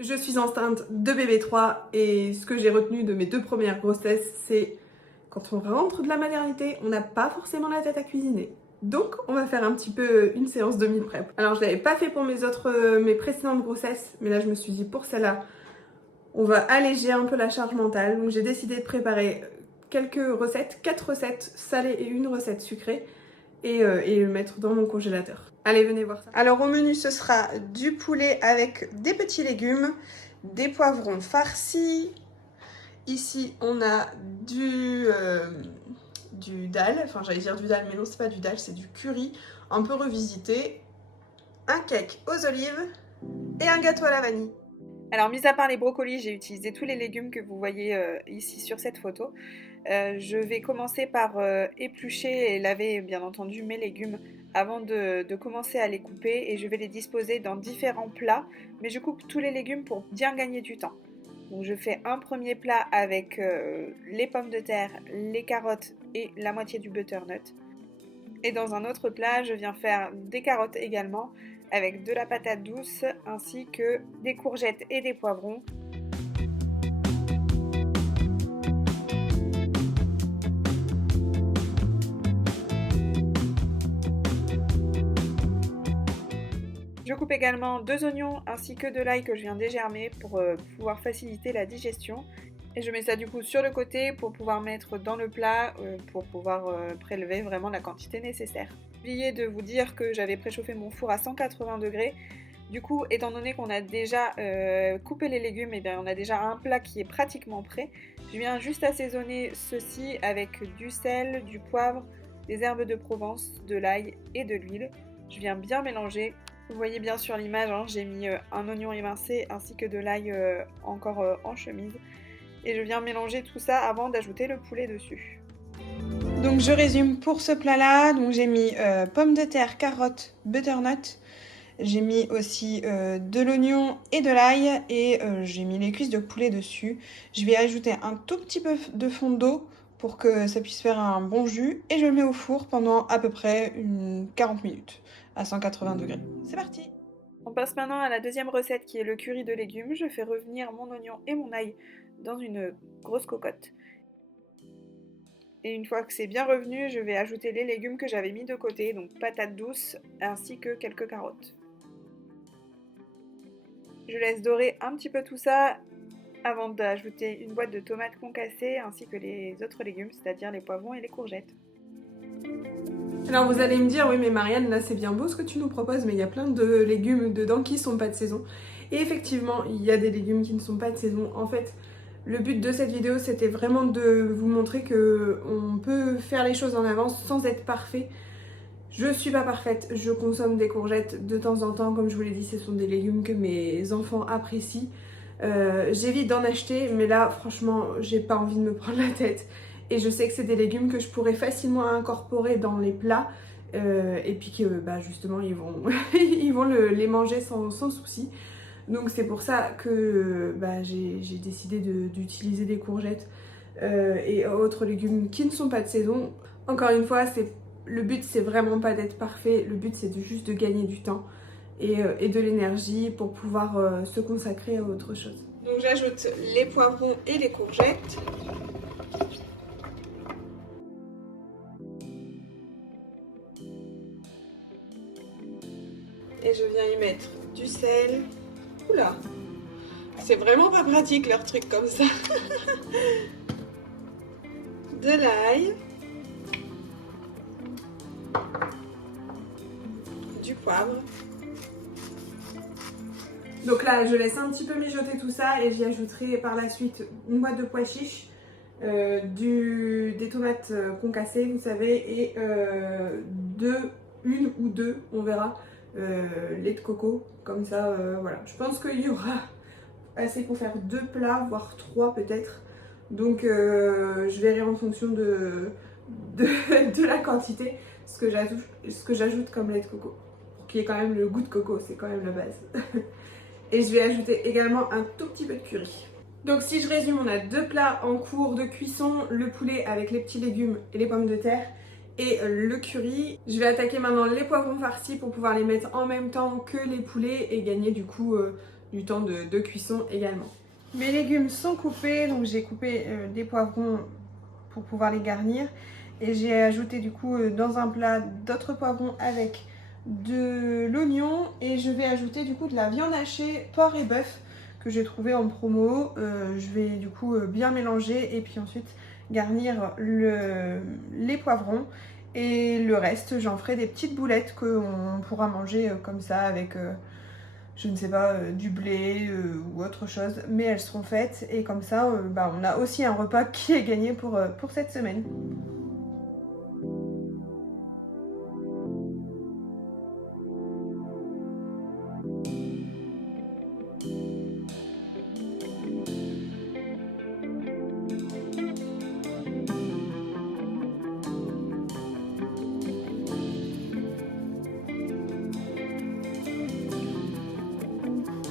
Je suis enceinte de bébé 3 et ce que j'ai retenu de mes 2 premières grossesses, c'est quand on rentre de la maternité, on n'a pas forcément la tête à cuisiner. Donc on va faire un petit peu une séance de meal prep. Alors je l'avais pas fait pour mes précédentes grossesses, mais là je me suis dit pour celle-là, on va alléger un peu la charge mentale. Donc j'ai décidé de préparer quelques recettes, 4 recettes salées et une recette sucrée et le mettre dans mon congélateur. Allez, venez voir ça. Alors au menu, ce sera du poulet avec des petits légumes, des poivrons farcis. Ici, on a du dalle, enfin j'allais dire du dalle, mais non, c'est pas du dalle, c'est du curry, un peu revisité, un cake aux olives et un gâteau à la vanille. Alors, mis à part les brocolis, j'ai utilisé tous les légumes que vous voyez ici sur cette photo. Je vais commencer par éplucher et laver bien entendu mes légumes avant de commencer à les couper et je vais les disposer dans différents plats, mais je coupe tous les légumes pour bien gagner du temps. Donc je fais un premier plat avec les pommes de terre, les carottes et la moitié du butternut. Et dans un autre plat, je viens faire des carottes également avec de la patate douce ainsi que des courgettes et des poivrons. Je coupe également 2 oignons ainsi que de l'ail que je viens dégermer pour pouvoir faciliter la digestion. Et je mets ça du coup sur le côté pour pouvoir mettre dans le plat, pour pouvoir prélever vraiment la quantité nécessaire. J'ai oublié de vous dire que j'avais préchauffé mon four à 180 degrés. Du coup, étant donné qu'on a déjà coupé les légumes, et bien on a déjà un plat qui est pratiquement prêt. Je viens juste assaisonner ceci avec du sel, du poivre, des herbes de Provence, de l'ail et de l'huile. Je viens bien mélanger. Vous voyez bien sur l'image, hein, j'ai mis un oignon émincé ainsi que de l'ail encore en chemise. Et je viens mélanger tout ça avant d'ajouter le poulet dessus. Donc je résume pour ce plat-là. Donc j'ai mis pommes de terre, carottes, butternut. J'ai mis aussi de l'oignon et de l'ail et j'ai mis les cuisses de poulet dessus. Je vais ajouter un tout petit peu de fond d'eau pour que ça puisse faire un bon jus et je le mets au four pendant à peu près 40 minutes à 180 degrés. C'est parti! On passe maintenant à la deuxième recette qui est le curry de légumes. Je fais revenir mon oignon et mon ail dans une grosse cocotte. Et une fois que c'est bien revenu, je vais ajouter les légumes que j'avais mis de côté, donc patates douces ainsi que quelques carottes. Je laisse dorer un petit peu tout ça avant d'ajouter une boîte de tomates concassées ainsi que les autres légumes, c'est-à-dire les poivrons et les courgettes. Alors vous allez me dire, oui mais Marianne, là c'est bien beau ce que tu nous proposes, mais il y a plein de légumes dedans qui sont pas de saison. Et effectivement, il y a des légumes qui ne sont pas de saison. En fait, le but de cette vidéo, c'était vraiment de vous montrer qu'on peut faire les choses en avance sans être parfait. Je suis pas parfaite, je consomme des courgettes de temps en temps, comme je vous l'ai dit, ce sont des légumes que mes enfants apprécient. J'évite d'en acheter, mais là franchement j'ai pas envie de me prendre la tête. Et je sais que c'est des légumes que je pourrais facilement incorporer dans les plats et puis que bah, justement ils vont, ils vont les manger sans souci. Donc c'est pour ça que bah, j'ai décidé d'utiliser des courgettes et autres légumes qui ne sont pas de saison. Encore une fois, le but c'est vraiment pas d'être parfait, le but c'est juste de gagner du temps et de l'énergie pour pouvoir se consacrer à autre chose. Donc j'ajoute les poivrons et les courgettes. Et je viens y mettre du sel. Oula, c'est vraiment pas pratique leur truc comme ça. De l'ail. Du poivre. Donc là, je laisse un petit peu mijoter tout ça et j'y ajouterai par la suite une boîte de pois chiches, des tomates concassées, vous savez, et une ou deux, on verra, lait de coco. Comme ça, voilà. Je pense qu'il y aura assez pour faire 2 plats, voire 3 peut-être. Donc je verrai en fonction de la quantité ce que j'ajoute comme lait de coco. Pour qu'il y ait quand même le goût de coco, c'est quand même la base. Et je vais ajouter également un tout petit peu de curry. Donc si je résume, on a 2 plats en cours de cuisson, le poulet avec les petits légumes et les pommes de terre et le curry. Je vais attaquer maintenant les poivrons farcis pour pouvoir les mettre en même temps que les poulets et gagner du coup du temps de cuisson également. Mes légumes sont coupés, donc j'ai coupé des poivrons pour pouvoir les garnir. Et j'ai ajouté du coup dans un plat d'autres poivrons avec de l'oignon. Et je vais ajouter du coup de la viande hachée, porc et bœuf que j'ai trouvé en promo. Je vais du coup bien mélanger et puis ensuite garnir les poivrons. Et le reste, j'en ferai des petites boulettes qu'on pourra manger comme ça avec, je ne sais pas, du blé ou autre chose. Mais elles seront faites et comme ça, on a aussi un repas qui est gagné pour cette semaine.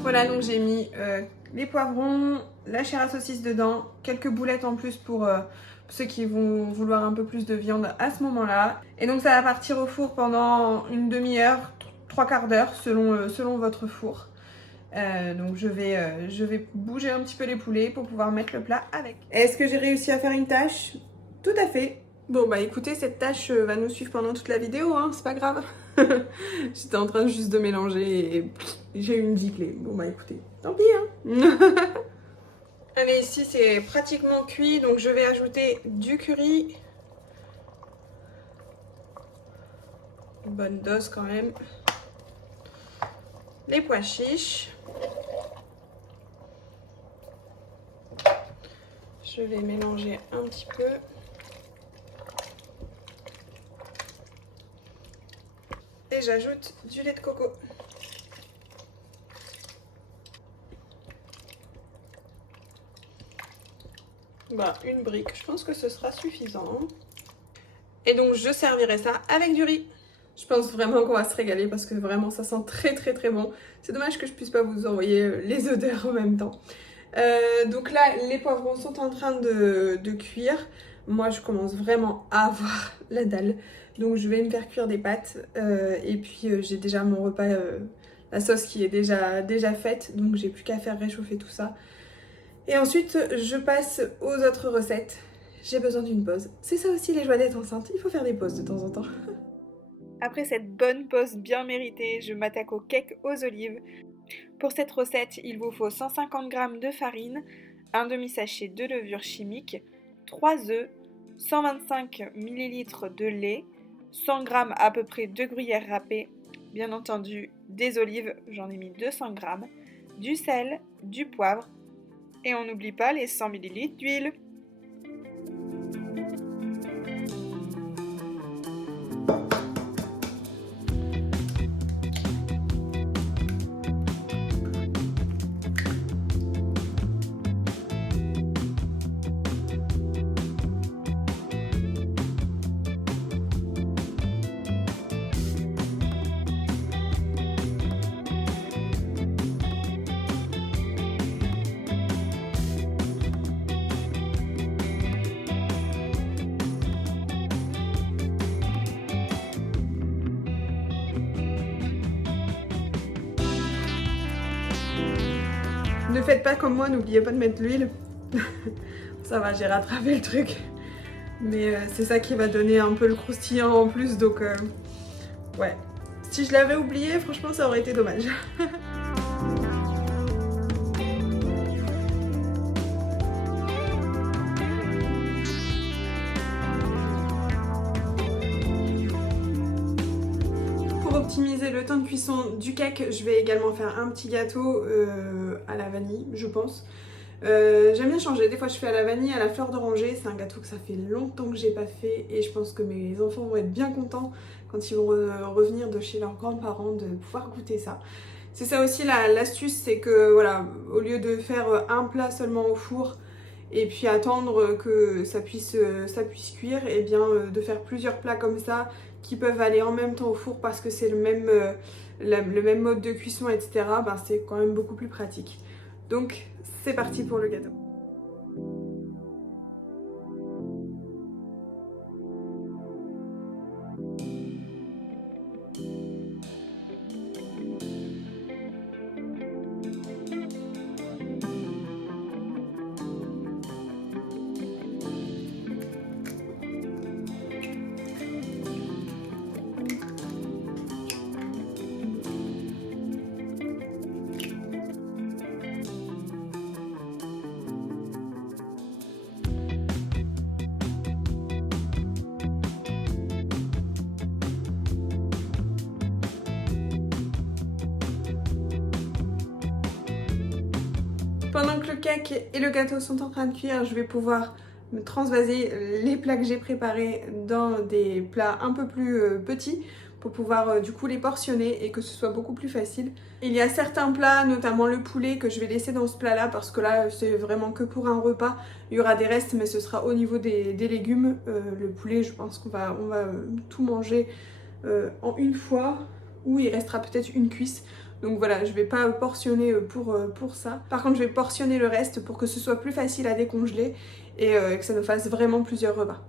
Voilà, donc j'ai mis les poivrons, la chair à saucisse dedans, quelques boulettes en plus pour ceux qui vont vouloir un peu plus de viande à ce moment-là. Et donc ça va partir au four pendant une demi-heure, trois quarts d'heure selon votre four. Donc je vais bouger un petit peu les poulets pour pouvoir mettre le plat avec. Est-ce que j'ai réussi à faire une tâche? Tout à fait. Bon bah écoutez, cette tâche va nous suivre pendant toute la vidéo, hein, c'est pas grave. J'étais en train juste de mélanger et j'ai eu une giclée. Bon bah écoutez, tant pis hein. Allez, ici c'est pratiquement cuit, donc je vais ajouter du curry. Une bonne dose quand même. Les pois chiches. Je vais mélanger un petit peu. Et j'ajoute du lait de coco. Bah, une brique, je pense que ce sera suffisant. Et donc je servirai ça avec du riz. Je pense vraiment qu'on va se régaler parce que vraiment ça sent très très très bon. C'est dommage que je puisse pas vous envoyer les odeurs en même temps. Donc là, les poivrons sont en train de cuire. Moi, je commence vraiment à avoir la dalle. Donc je vais me faire cuire des pâtes. Et puis j'ai déjà mon repas, la sauce qui est déjà faite. Donc j'ai plus qu'à faire réchauffer tout ça. Et ensuite, je passe aux autres recettes. J'ai besoin d'une pause. C'est ça aussi les joies d'être enceinte. Il faut faire des pauses de temps en temps. Après cette bonne pause bien méritée, je m'attaque au cake aux olives. Pour cette recette, il vous faut 150 g de farine, un demi-sachet de levure chimique, 3 œufs, 125 ml de lait, 100 g à peu près de gruyère râpée, bien entendu des olives, j'en ai mis 200 g, du sel, du poivre et on n'oublie pas les 100 ml d'huile. Ne faites pas comme moi, n'oubliez pas de mettre l'huile. Ça va, j'ai rattrapé le truc. Mais c'est ça qui va donner un peu le croustillant en plus, donc ouais. Si je l'avais oublié, franchement, ça aurait été dommage. Pour optimiser le temps de cuisson du cake, je vais également faire un petit gâteau à la vanille, je pense. J'aime bien changer, des fois je fais à la vanille, à la fleur d'oranger, c'est un gâteau que ça fait longtemps que j'ai pas fait et je pense que mes enfants vont être bien contents quand ils vont revenir de chez leurs grands-parents de pouvoir goûter ça. C'est ça aussi l'astuce, c'est que voilà, au lieu de faire un plat seulement au four et puis attendre que ça puisse cuire, et bien de faire plusieurs plats comme ça qui peuvent aller en même temps au four parce que c'est le même mode de cuisson, etc. Ben, c'est quand même beaucoup plus pratique. Donc c'est parti pour le gâteau. Pendant que le cake et le gâteau sont en train de cuire, je vais pouvoir me transvaser les plats que j'ai préparés dans des plats un peu plus petits pour pouvoir du coup les portionner et que ce soit beaucoup plus facile. Il y a certains plats, notamment le poulet, que je vais laisser dans ce plat là parce que là c'est vraiment que pour un repas. Il y aura des restes mais ce sera au niveau des légumes. Le poulet, je pense qu'on va tout manger en une fois, ou il restera peut-être une cuisse. Donc voilà, je vais pas portionner pour ça. Par contre, je vais portionner le reste pour que ce soit plus facile à décongeler et que ça nous fasse vraiment plusieurs repas.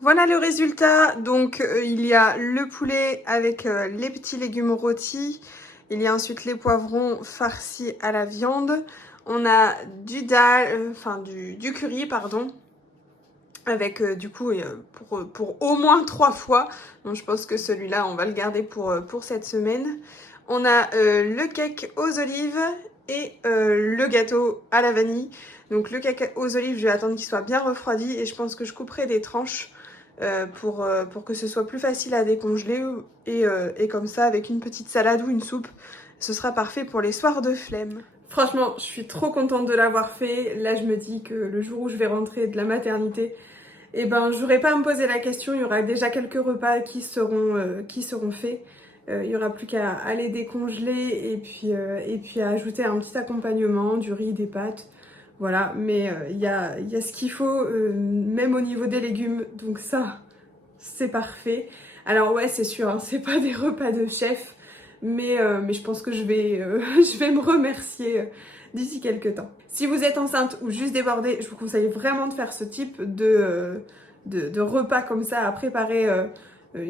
Voilà le résultat. Donc il y a le poulet avec les petits légumes rôtis. Il y a ensuite les poivrons farcis à la viande. On a du dal, du curry, pardon. Avec du coup pour au moins 3 fois. Donc je pense que celui-là on va le garder pour cette semaine. On a le cake aux olives et le gâteau à la vanille. Donc le cake aux olives, je vais attendre qu'il soit bien refroidi et je pense que je couperai des tranches pour que ce soit plus facile à décongeler et comme ça avec une petite salade ou une soupe, ce sera parfait pour les soirs de flemme. Franchement, je suis trop contente de l'avoir fait. Là, je me dis que le jour où je vais rentrer de la maternité, eh ben, j'aurai pas à me poser la question. Il y aura déjà quelques repas qui seront faits. Il y aura plus qu'à les décongeler et puis à ajouter un petit accompagnement, du riz, des pâtes. Voilà, mais il y a ce qu'il faut, même au niveau des légumes. Donc ça, c'est parfait. Alors ouais, c'est sûr, hein, c'est pas des repas de chef. Mais je pense que je vais me remercier d'ici quelques temps. Si vous êtes enceinte ou juste débordée, je vous conseille vraiment de faire ce type de repas comme ça à préparer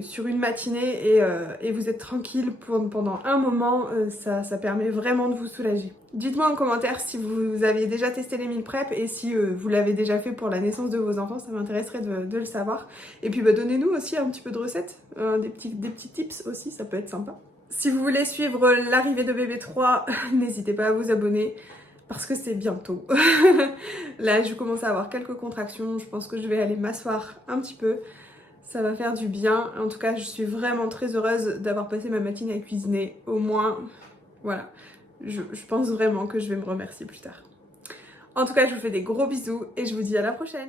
sur une matinée et vous êtes tranquille pendant un moment, ça permet vraiment de vous soulager. Dites-moi en commentaire si vous avez déjà testé les meal prep et si vous l'avez déjà fait pour la naissance de vos enfants, ça m'intéresserait de le savoir. Et puis donnez-nous aussi un petit peu de recettes, des petits tips aussi, ça peut être sympa. Si vous voulez suivre l'arrivée de bébé 3, n'hésitez pas à vous abonner parce que c'est bientôt. Là, je commence à avoir quelques contractions. Je pense que je vais aller m'asseoir un petit peu. Ça va faire du bien. En tout cas, je suis vraiment très heureuse d'avoir passé ma matinée à cuisiner. Au moins, voilà. Je pense vraiment que je vais me remercier plus tard. En tout cas, je vous fais des gros bisous et je vous dis à la prochaine.